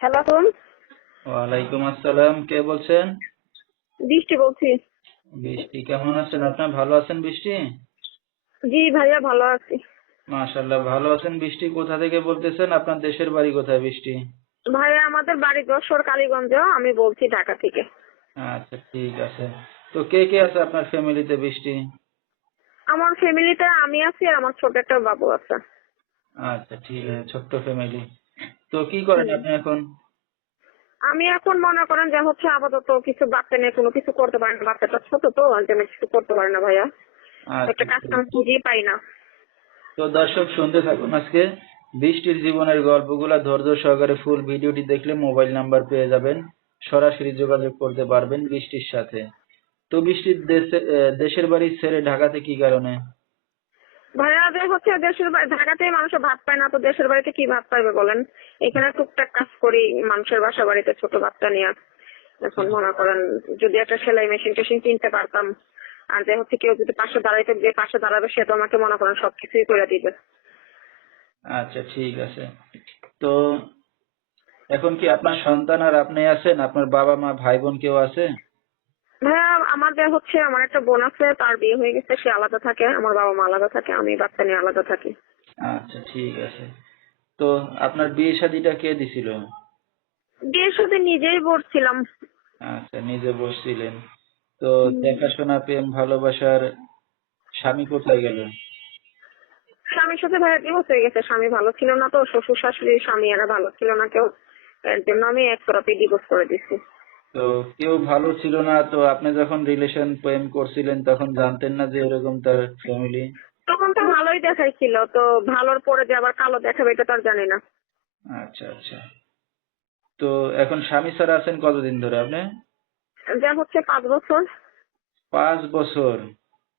Hello ওয়ালাইকুম আসসালাম কে বলছেন? বৃষ্টি বলছি। বৃষ্টি কেমন আছেন আপনার? ভালো আছেন বৃষ্টি? জি ভাইয়া ভালো আছি। ভালো আছেন বৃষ্টি? কোথা থেকে বলতেছেন? আপনার দেশের বাড়ি কোথায় বৃষ্টি? ভাইয়া আমাদের বাড়ি যশোর কালীগঞ্জ আমি বলছি ঢাকা থেকে। আচ্ছা ঠিক আছে। তো কে কে আছে আপনার ফ্যামিলিতে বৃষ্টি? আমার ফ্যামিলিতে আমি আছি আর আমার ছোট একটা বাবু আছে। আচ্ছা ঠিক আছে ছোট্ট ফ্যামিলি। তো কি করেন আপনি এখন? আমি এখন মনে করেন যে হচ্ছে আপাতত কিছু বাচ্চা নিয়ে কোনো কিছু করতে পারি না। বাচ্চাটা ছোট তো জন্য কিছু করতে পারি না ভাইয়া। একটা আচ্ছা। কাজ কাম খুঁজেই পাই না। তো দর্শক শুনতে থাকুন আজকে। বৃষ্টির জীবনের গল্পগুলা ধৈর্য সহকারে ফুল ভিডিওটি দেখলে মোবাইল নাম্বার পেয়ে যাবেন। সরাসরি যোগাযোগ করতে পারবেন বৃষ্টির সাথে। তো বৃষ্টির দেশে দেশের বাড়ি ছেড়ে ঢাকাতে কি কারণে? ভাইয়া, যে হচ্ছে দেশের ঢাকাতেই মানুষের ভাত পায় না, তো দেশের বাড়িতে কি ভাত পাইবে বলেন? এখানে টুকটাক কাজ করি, মানুষের বাসা বাড়িতে ছোট বাচ্চা নিয়ে। এখন মনে করেন, যদি একটা সেলাই মেশিন টেশিন কিনতে পারতাম, আর যে হচ্ছে কেউ যদি পাশে দাঁড়াইতে, যে পাশে দাঁড়াবে, সে তো আমাকে মনে করেন সবকিছুই করে দিবে। আচ্ছা ঠিক আছে। তো এখন কি আপনার সন্তান আর আপনি আছেন? আপনার বাবা মা ভাই বোন কেউ আছে? যে হচ্ছে আমার একটা বোন আছে তার বিয়ে হয়ে গেছে সে আলাদা থাকে আমার বাবা মা আলাদা থাকে আমি বাচ্চা নিয়ে আলাদা থাকি। আচ্ছা ঠিক আছে। তো আপনার বিয়ে শাদিটা কে দিছিল? বিয়ের সাথে নিজেই বসছিলাম। আচ্ছা নিজে বসছিলেন। তো দেখাশোনা প্রেম ভালোবাসার স্বামী কোথায় গেল? স্বামীর সাথে ভাইয়া ডিভোর্স হয়ে গেছে স্বামী ভালো ছিল না তো শ্বশুর শাশুড়ি স্বামী এরা ভালো ছিল না কেউ। এর জন্য আমি এক তরফে ডিভোর্স করে দিচ্ছি তো কেউ ভালো ছিল না তো আপনি যখন রিলেশন প্রেম করছিলেন তখন জানতেন না যে এরকম তার ফ্যামিলি তখন তো ভালোই দেখাইছিল তো ভালোর পরে যে আবার কালো দেখাবে এটা তো আর জানি না। আচ্ছা আচ্ছা। তো এখন স্বামী স্যার আছেন কতদিন ধরে আপনি? যা হচ্ছে পাঁচ বছর। পাঁচ বছর।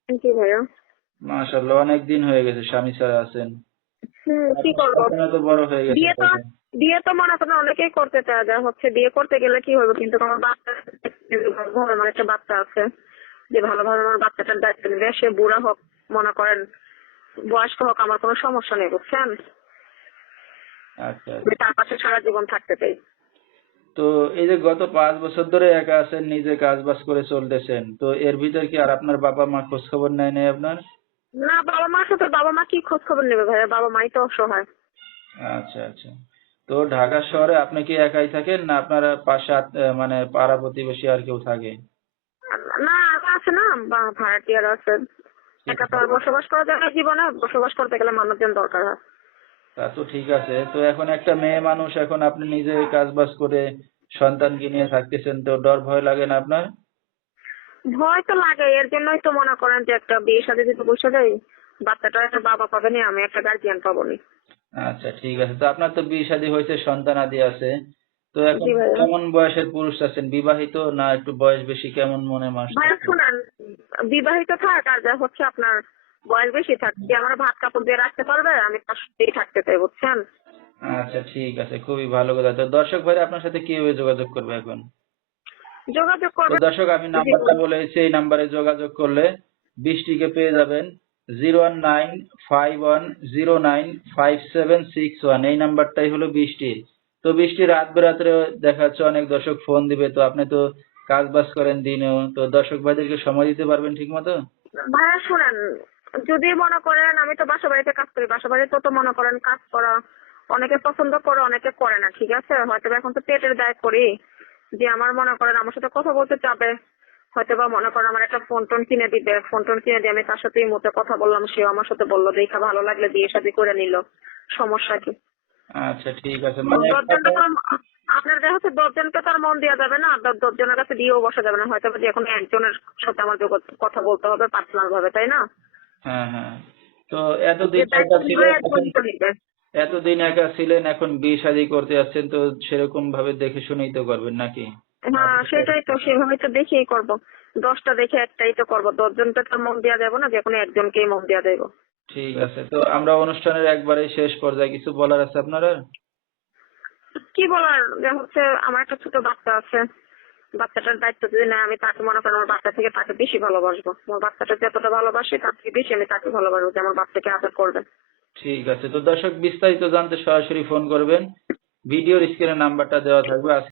জি ভাইয়া। মাশাল্লাহ অনেক দিন হয়ে গেছে স্বামী স্যার আছেন। হুম কি করব? বিয়ে তো বিয়ে তো মনে করেন অনেকেই করতে চায় যা হচ্ছে বিয়ে করতে গেলে কি হবে কিন্তু আমার বাচ্চা ঘরে আমার একটা বাচ্চা আছে যে ভালোভাবে আমার বাচ্চাটার দায়িত্ব নেবে সে বুড়া হোক মনে করেন বয়স্ক হোক আমার কোনো সমস্যা নেই বুঝছেন? আচ্ছা তার পাশে সারা জীবন থাকতে চাই। তো এই যে গত পাঁচ বছর ধরে একা আছেন নিজে কাজ বাজ করে চলতেছেন তো এর ভিতর কি আর আপনার বাবা মা খোঁজ খবর নেয় নাই আপনার? না বাবা মার সাথে বাবা মা কি খোঁজ খবর নেবে ভাইয়া? বাবা মাই তো অসহায়। আচ্ছা আচ্ছা। তো ঢাকা শহরে আপনি কি একাই থাকেন না আপনার পাশে মানে পাড়া প্রতিবেশী আর কেউ থাকে? না আছে না বা- ভাড়াটিয়ার আছে। একা তো আর বসবাস করা যায় না জীবনে বসবাস করতে গেলে মানুষজন দরকার হয়। তা তো ঠিক আছে। তো এখন একটা মেয়ে মানুষ এখন আপনি নিজে কাজ বাজ করে সন্তানকে নিয়ে থাকতেছেন তো ডর ভয় লাগে না আপনার? ভয় তো লাগে এর জন্যই তো মনে করেন যে একটা বিয়ের সাথে যদি বসে যাই বাচ্চাটা একটা বাবা পাবে না আমি একটা গার্জিয়ান পাবো না আচ্ছা ঠিক আছে। তো আপনার তো বিয়ে শাদী হয়েছে সন্তান আদি আছে। তো এখন। কেমন বয়সের পুরুষ আছেন? বিবাহিত না একটু বয়স বেশি কেমন মনে মাস? শুনেন বিবাহিত থাক আর যা হচ্ছে আপনার বয়স বেশি থাক। যে আমার ভাত কাপড় দিয়ে রাখতে পারবে? আমি তার সাথেই থাকতে চাই বুঝছেন? আচ্ছা ঠিক আছে খুবই ভালো কথা। তো দর্শক ভাইরা আপনার সাথে কীভাবে যোগাযোগ করবে এখন? যোগাযোগ তো করবে দর্শক আমি নাম্বারটা বলেছি এই নাম্বারে যোগাযোগ করলে বৃষ্টিকে পেয়ে যাবেন zero one nine five one zero nine five seven six one এই নাম্বারটাই হলো বৃষ্টির। তো বৃষ্টি রাত বেরাত্রে দেখা যাচ্ছে অনেক দর্শক ফোন দিবে তো আপনি তো কাজ বাজ করেন দিনেও। তো দর্শক ভাইদেরকে সময় দিতে পারবেন ঠিক মতো ভাইয়া শুনেন যদি মনে করেন আমি তো বাসা বাড়িতে কাজ করি বাসা বাড়িতে তো মনে করেন কাজ করা অনেকে পছন্দ করে অনেকে করে না ঠিক আছে? হয়তো এখন তো পেটের দায় করি। যে আমার মনে করেন আমার সাথে কথা বলতে চাবে হয়তো বা মনে করেন আমার একটা ফোন টোন কিনে দিবে ফোন টোন কিনে দিয়ে আমি তার সাথে এই মুহূর্তে কথা বললাম সেও আমার সাথে বলল দেখা ভালো লাগলে বিয়ে শাদী করে নিল সমস্যা কি? আচ্ছা ঠিক আছে মানে আপনার দেখা যাচ্ছে দশজনকে তো আর মন দেওয়া যাবে না দ- দশজনের কাছে দিয়েও বসা যাবে না হয়তো যে এখন একজনের সাথে আমার কথা বলতে হবে পার্সোনাল ভাবে তাই না? হ্যাঁ হ্যাঁ। তো এতদিন যেটা এতদিন একা ছিলেন এখন বিয়ে শাদী করতে যাচ্ছেন তো সেরকম ভাবে দেখে শুনেই তো করবেন নাকি? হ্যাঁ সেটাই তো সেভাবে তো দেখেই করব। দশটা দেখে একটাই তো করব। দশজনকে তো মন দেওয়া যাবে না যে কোনো একজনকেই মন দেওয়া যাবে ঠিক আছে তো আমরা অনুষ্ঠানের একবারে শেষ পর্যায়ে কিছু বলার আছে আপনার? কি বলার? যে হচ্ছে আমার একটা ছোট বাচ্চা আছে। বাচ্চাটার দায়িত্ব যদি না আমি তাকে মনে করেন আমার বাচ্চা থেকে তাকে বেশি ভালোবাসবো। আমার বাচ্চাটা যতটা ভালোবাসি তার থেকে বেশি আমি তাকে ভালোবাসবো যে আমার বাচ্চাকে আদর করবে। ঠিক আছে। তো দর্শক বিস্তারিত জানতে সরাসরি ফোন করবেন। ভিডিওর স্ক্রিনে নাম্বারটা দেওয়া থাকবে।